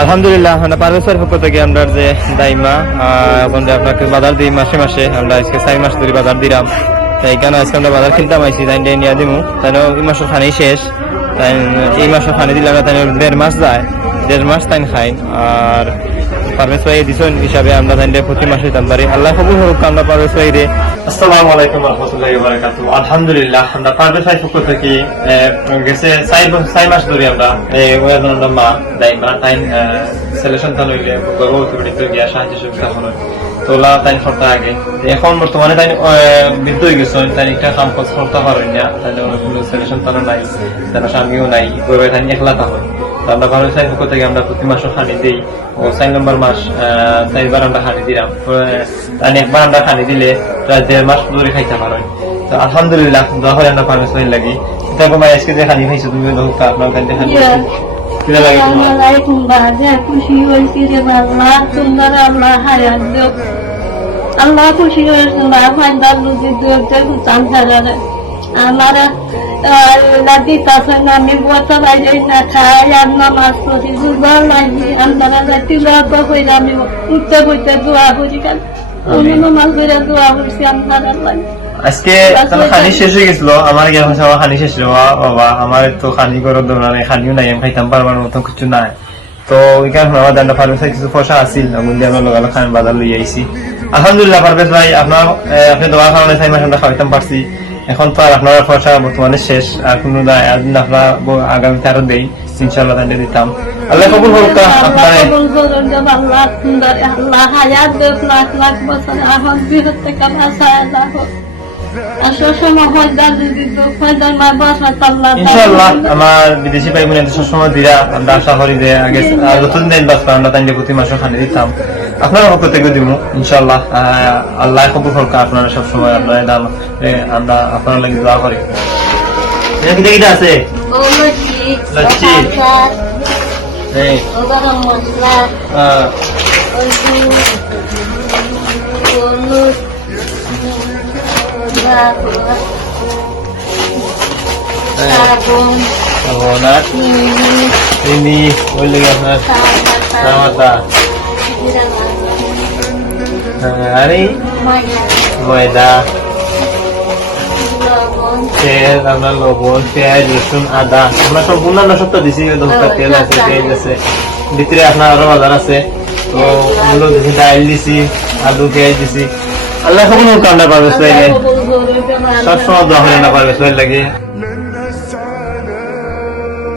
আলহামদুলিল্লাহ আমরা পারভেজের পক্ষ থেকে আমরা যে দাইমা এখন যে আপনাকে বাজার দিই মাসে মাসে আমরা আজকে 4 মাস ধরে বাজার দিলাম। তাই কেন আজকে আমরা বাজার কিনতাম আইসি তাই নিয়ে দিমু তাই এই মাসের খানি শেষ তাই এই মাসের খানি দিলে আমরা তাই 1.5 মাস যায় 1.5 মাস তাই খাই। আর পারভেজ ভাই দিছেন হিসাবে আমরা তাই প্রতি মাসে দিতাম পারি। আল্লাহ কবুল হোক আমরা পারভেজ ভাই রে। আসসালামু আলাইকুম ওয়া রাহমাতুল্লাহি ওয়া বারাকাতুহু। আলহামদুলিল্লাহ আমরা পারভেজ ভাই পক্ষ থেকে গেছে 4 মাস ধরে আমরা ওয়াজনন্দ মা দাইমা টাইম সিলেকশন তান হইলে গর্ভবতী ব্যক্তিদের বিয়া সাহায্য সুবিধা হলো তোলা তাই করতে আগে এখন বর্তমানে তাই বৃদ্ধ হয়ে গেছে তাই একটা কাম কাজ করতে পারেন না তাই কোনো সিলেকশন তানো নাই তার স্বামীও নাই গর্বে তাই একলা থাকে। আমরা পারভেজ ভাই পক্ষ থেকে আমরা প্রতি মাসে খানি দিই ও 4 নম্বর মাস 4 বার আমরা খানি দিলাম। তাই একবার আমরা খানি দিলে প্রায় 1.5 মাস ধরে খাইতে পারেন। তো আলহামদুলিল্লাহ দোয়া করে আমরা পারভেজ ভাই লাগি তারপর ভাই আজকে যে খানি খাইছো তুমি আপনার কাছে খানি খুশি হয়েছি রে আল্লাহ সুন্দর আল্লাহ হায়াত দেব আল্লাহ খুশি হয়েছে না ফাইদার লুজি দেবে আমার দিতাছেন আমি বসা বাইরে না খাই আর নামাজ পড়ি দুবার লাগি আমরা রাতি রাত হইলে আমি উঠতে বইতে দোয়া করি কেন উনি নামাজ পড়ে দোয়া করছি আপনারা লাগে। আজকে খানি শেষ হয়ে গেছিল আমার খানি শেষ বাবা আমার তো খানি করে দৌড়ানে খানিও নাই আমি খাইতাম পারবার মতো কিছু নাই। তো ওইখানে আমার দান্ডা পারভেজ ভাই কিছু পয়সা আসিল আমরা লগালো খান বাজার লই আইছি। আলহামদুলিল্লাহ পারভেজ ভাই আপনি দোয়ার কারণে 4 মাস আমরা খাইতাম পারছি। এখন তো আর আপনার পয়সা বর্তমানে শেষ আর কোনো একদিন আপনার আগামীতে আরো দেই ইনশাআল্লাহ তাহলে দিতাম। আল্লাহ কবুল হোক আল্লাহ হায়াত দেব লাখ লাখ বছর এখন বৃহৎ থেকে বাঁচায় আল্লাহ ইনশাআল্লাহ আমার বিদেশি ভাই বোন সবসময় দিরা আমরা আশা করি যে আগে যতদিন দিন বাঁচবো আমরা তাই প্রতি মাসে খানি দিতাম আপনার পক্ষ থেকে দিব ইনশাআল্লাহ। আল্লাহ কবুল হোক আপনারা সবসময় আপনার আমরা আপনার লাগে দোয়া করি। এটা আছে লচ্ছি ময়দা তেল আপনার লবণ পেঁয়াজ রসুন আদা আমরা সব অন্যান্য সবটা দিছি তেল আছে পেঁয়াজ আছে ভিতরে আপনার আরো বাজার আছে তো ওগুলো দিছি ডাইল দিছি আলু পেঁয়াজ দিছি। আল্লাহ কবুল হোক আমরা পারভেজ ভাই সবসময় দোয়া করেন না পারভেজ ভাই লাগে।